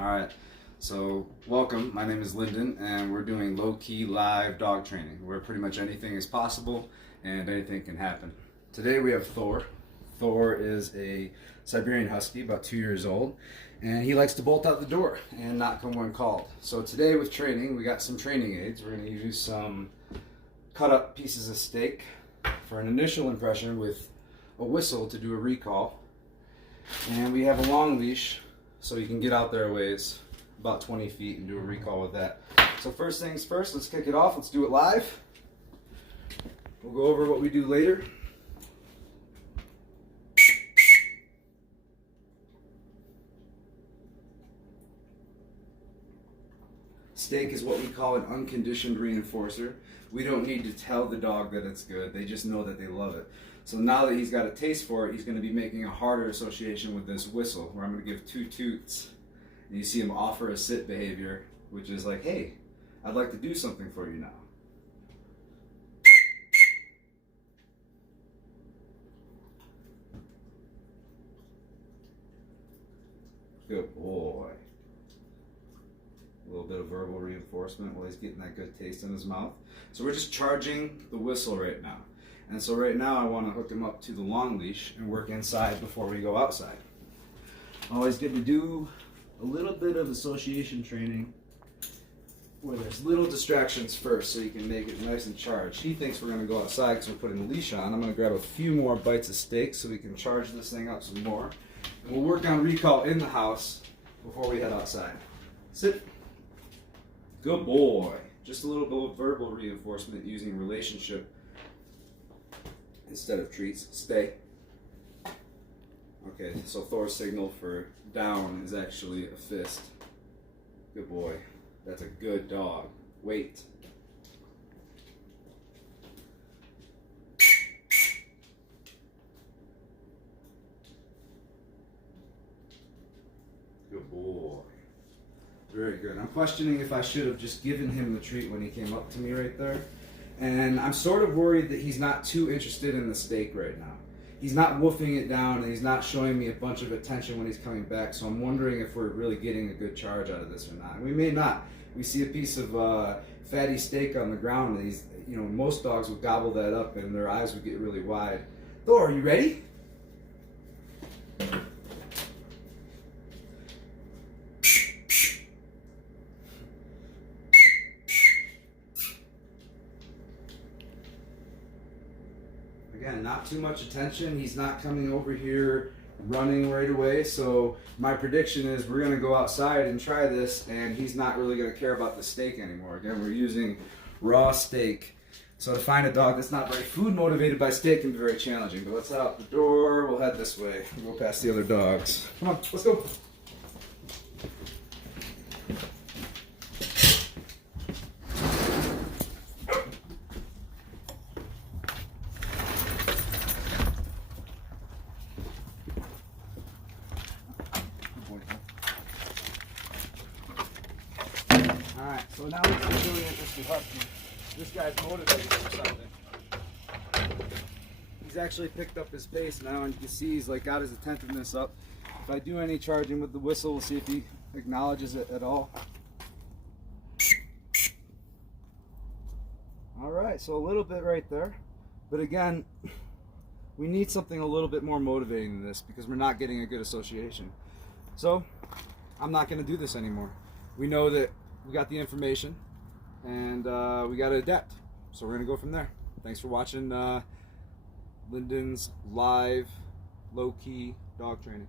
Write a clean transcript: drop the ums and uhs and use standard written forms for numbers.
Alright, so welcome. My name is Lyndon, and we're doing low-key live dog training where pretty much anything is possible and anything can happen. Today we have Thor. Thor is a Siberian Husky, about 2 years old, and he likes to bolt out the door and not come when called. So today with training, we got some training aids. We're going to use some cut up pieces of steak for an initial impression with a whistle to do a recall. And we have a long leash so you can get out there a ways, about 20 feet, and do a recall with that. So first things first, let's kick it off. Let's do it live. We'll go over what we do later. Steak is what we call an unconditioned reinforcer. We don't need to tell the dog that it's good. They just know that they love it. So now that he's got a taste for it, he's going to be making a harder association with this whistle, where I'm going to give 2 toots. And you see him offer a sit behavior, which is like, hey, I'd like to do something for you now. Good boy. A little bit of verbal reinforcement while he's getting that good taste in his mouth. So we're just charging the whistle right now. And so right now I want to hook him up to the long leash and work inside before we go outside. Always good to do a little bit of association training where there's little distractions first so you can make it nice and charged. He thinks we're going to go outside because we're putting the leash on. I'm going to grab a few more bites of steak so we can charge this thing up some more. And we'll work on recall in the house before we head outside. Sit. Good boy. Just a little bit of verbal reinforcement using relationship instead of treats. Stay. Okay, so Thor's signal for down is actually a fist. Good boy. That's a good dog. Wait. Good boy. Very good. I'm questioning if I should have just given him the treat when he came up to me right there. And I'm sort of worried that he's not too interested in the steak right now. He's not woofing it down, and he's not showing me a bunch of attention when he's coming back. So I'm wondering if we're really getting a good charge out of this or not. And we may not. We see a piece of fatty steak on the ground, and he's, most dogs would gobble that up, and their eyes would get really wide. Thor, are you ready? Again, not too much attention. He's not coming over here running right away. So my prediction is we're going to go outside and try this, and he's not really going to care about the steak anymore. Again, we're using raw steak. So to find a dog that's not very food motivated by steak can be very challenging. But let's head out the door. We'll head this way. We'll go past the other dogs. Come on, let's go. Alright, so now it's a really interesting husky. This guy's motivated for something. He's actually picked up his pace now, and you can see he's got his attentiveness up. If I do any charging with the whistle, we'll see if he acknowledges it at all. Alright, so a little bit right there. But again, we need something a little bit more motivating than this because we're not getting a good association. So, I'm not going to do this anymore. We know that we got the information, and we got to adapt. So we're going to go from there. Thanks for watching Lyndon's live low-key dog training.